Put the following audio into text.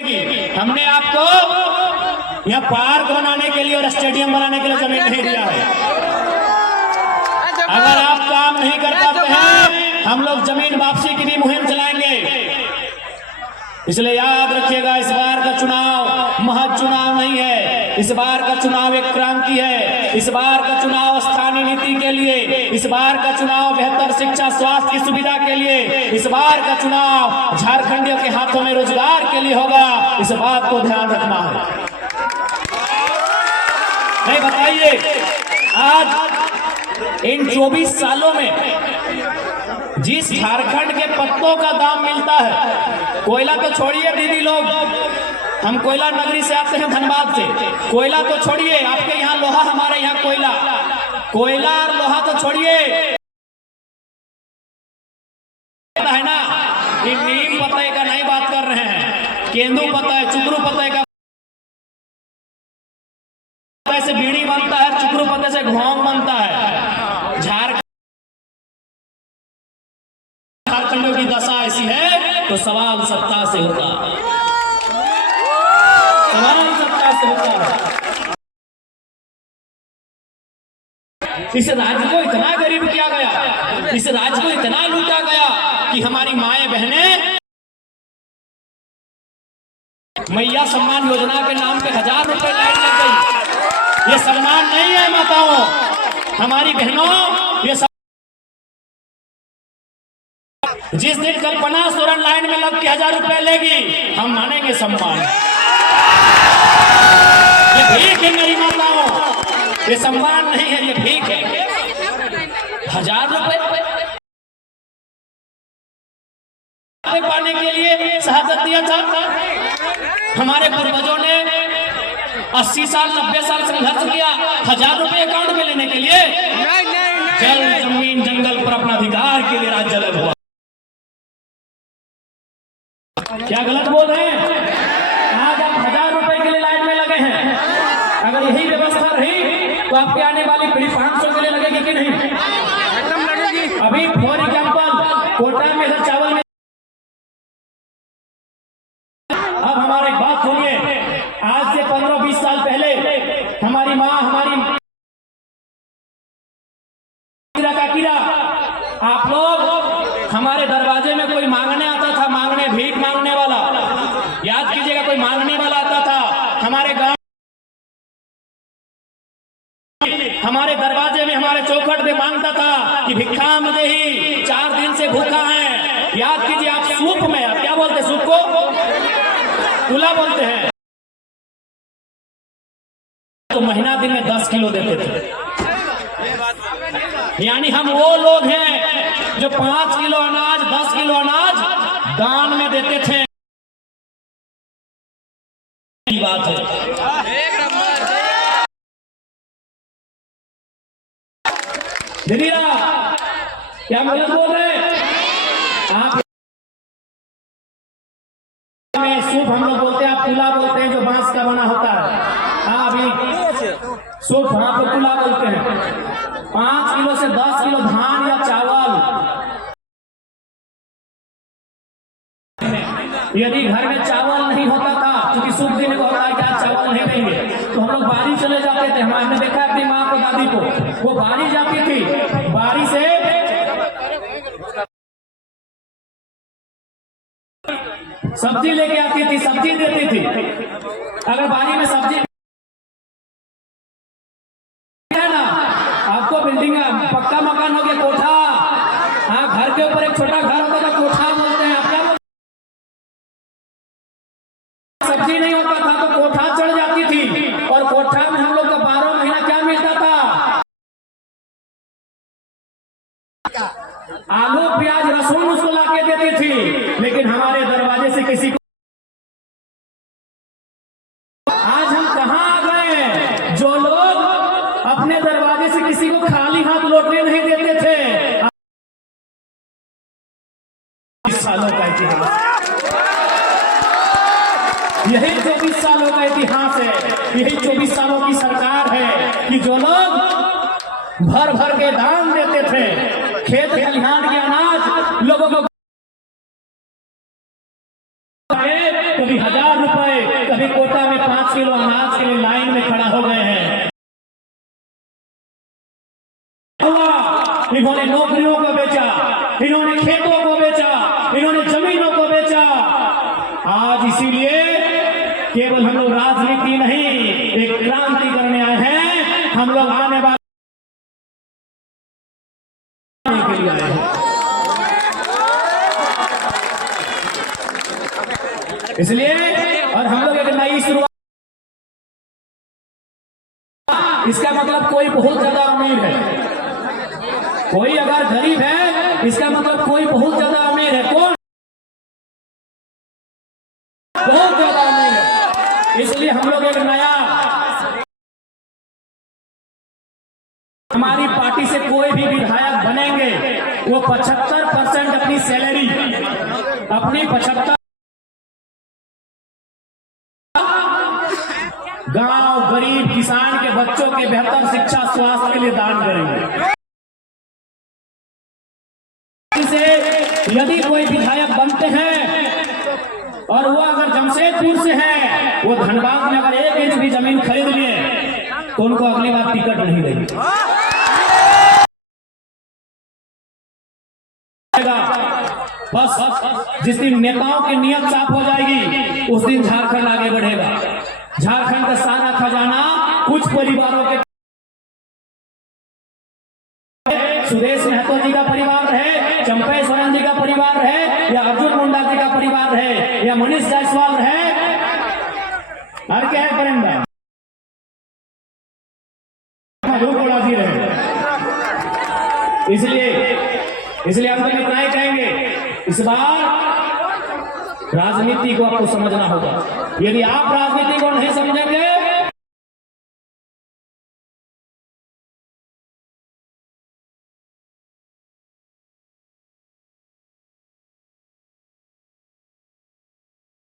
हमने आपको यहाँ पार्क बनाने के लिए और स्टेडियम बनाने के लिए जमीन नहीं दिया है। अगर आप काम नहीं कर पाते हैं, हम लोग जमीन वापसी की भी मुहिम चलाएंगे। इसलिए याद रखिएगा, इस बार का चुनाव महज चुनाव नहीं है। इस बार का चुनाव एक क्रांति है। इस बार का चुनाव स्थानीय नीति के लिए, इस बार का चुनाव बेहतर शिक्षा स्वास्थ्य की सुविधा के लिए, इस बार का चुनाव झारखंडियों के हाथों में रोजगार के लिए होगा। इस बात को ध्यान रखना है। नहीं बताइए, आज इन 24 सालों में जिस झारखंड के पत्तों का दाम मिलता है, कोयला तो छोड़िए दीदी लोग, हम कोयला नगरी से आते हैं, धनबाद से। कोयला तो छोड़िए, आपके यहाँ लोहा, हमारे यहाँ कोयला। कोयला और लोहा तो छोड़िए, है ना, ये नीम पत्ते का नहीं बात कर रहे हैं, केंदू पत्ता है, चुकरू पत्ते का से बीड़ी बनता है, चुकरू पत्ते से घोंग बनता है। झारखंडियों की दशा ऐसी है तो सवाल सत्ता से होता है, सवाल सत्ता से होता है। इस राज्य को इतना गरीब किया गया, इस राज्य को इतना लूटा गया कि हमारी माएं बहनें मैया सम्मान योजना के नाम पे 1000 रुपए लाइन लग गई। ये सम्मान नहीं है माताओं, हमारी बहनों। ये जिस दिन कल्पना सोरेन लाइन में लग के 1000 रुपए लेगी, हम मानेंगे सम्मान। ये भीख है मेरी माताओं, ये सम्मान नहीं है, ये भीख है। 1000 रुपए पाने के लिए शहादत दिया था। हमारे पूर्वजों ने 80 साल 90 साल संघर्ष किया 1000 रुपए अकाउंट में लेने के लिए। जल जमीन जंगल पर अपना अधिकार के लिए राज्य अलग हुआ। क्या गलत बोल रहे हैं? आज आप 1000 रुपए के लिए लाइन में लगे हैं। अगर यही व्यवस्था रही तो आपके आने वाली पीढ़ी 500 के लिए लगेगी कि नहीं? एकदम लगेगी। अभी फॉर एग्जाम्पल कोटा में अगर चावल में, अब हमारे एक बात सुनिए, आज से 15-20 साल पहले हमारी माँ, हमारी कीरा, आप लोग हमारे दरवाजे में कोई मांगने आता था, मांगने, भीख मांगने वाला, याद कीजिएगा, कोई मांगने वाला आता था हमारे गांव, हमारे दरवाजे में, हमारे चौखट में मांगता था कि भिक्षा मुझे ही, 4 दिन से भूखा है। याद कीजिए, आप सूप में, आप क्या बोलते हैं सूप को? तुला बोलते हैं। तो महीना दिन में 10 किलो देते थे। यानी हम वो लोग हैं जो 5 किलो अनाज, 10 किलो अनाज दान में देते थे। बात है, दीदिया क्या गलत बोल रहे हैं आप? में सूप हम लोग बोलते हैं, आप तुला बोलते हैं, जो बांस का बना होता है। हाँ, अभी सूप, हाँ, तो तुला बोलते हैं। 5 किलो से 10 किलो धान या चावल। यदि घर में चावल नहीं होता था, क्योंकि सूप देने को होता है क्या चावल नहीं देंगे, तो हम लोग बारी चले जाते थे। हमने देखा अपनी माँ को, दादी को, वो बारी जाती थी, बारी से सब्जी लेके आती थी, सब्जी देती थी। अगर बारी में सब्जी है ना, आपको बिल्डिंग पक्का मकान हो गया, कोठा, हाँ, घर के ऊपर एक छोटा घर होता था, कोठा बोलते हैं। आप क्या बोलते? सब्जी नहीं होता था तो कोठा चढ़ जाती थी, और कोठा में हम लोग का 12 महीना क्या मिलता था? आलू प्याज लहसुन उसको लाके देती थी। लेकिन हमारे दरवाजे से किसी को, आज हम कहां आ गए? जो लोग अपने दरवाजे से किसी को खाली हाथ लौटने नहीं देते थे। 24 सालों का इतिहास, यही 24 सालों का इतिहास है, यही 24 सालों की सरकार है कि जो लोग भर भर के दान देते थे, खेत खलिहान के अनाज लोगों को कभी 1000 रुपए किलो अनाज के लिए लाइन में खड़ा हो गए हैं। इन्होंने नौकरियों को बेचा, इन्होंने खेतों को बेचा, इन्होंने जमीनों को बेचा। आज इसीलिए केवल हम लोग राजनीति नहीं, एक क्रांति करने आए हैं। हम लोग आने वाले के लिए आए हैं। इसलिए और हम लोग एक नई शुरुआत, इसका मतलब कोई बहुत ज्यादा अमीर है, कोई अगर गरीब है इसका मतलब कोई बहुत ज्यादा अमीर है। कौन बहुत ज्यादा अमीर है? इसलिए हम लोग एक नया, हमारी पार्टी से कोई भी विधायक बनेंगे वो 75% अपनी सैलरी, अपनी 75 गांव गरीब किसान के बच्चों के बेहतर शिक्षा स्वास्थ्य के लिए दान करेंगे। यदि कोई विधायक बनते हैं और वो अगर जमशेदपुर से है, वो धनबाद में अगर 1 इंच भी जमीन खरीद लिए तो उनको अगली बार टिकट नहीं देगी। बस जिस दिन नेताओं की नीयत साफ हो जाएगी उस दिन झारखंड आगे बढ़ेगा। झारखंड का सारा खजाना कुछ परिवारों के, सुदेश महतो जी का परिवार रहे, चंपे सोरेन जी का परिवार रहे, या अर्जुन मुंडा जी का परिवार रहे, या मनीष जायसवाल रहे, हर क्या है करेंगे जी रहे। इसलिए हम लोग इतना ही कहेंगे, इस बार राजनीति को आपको समझना होगा। यदि आप राजनीति को नहीं समझेंगे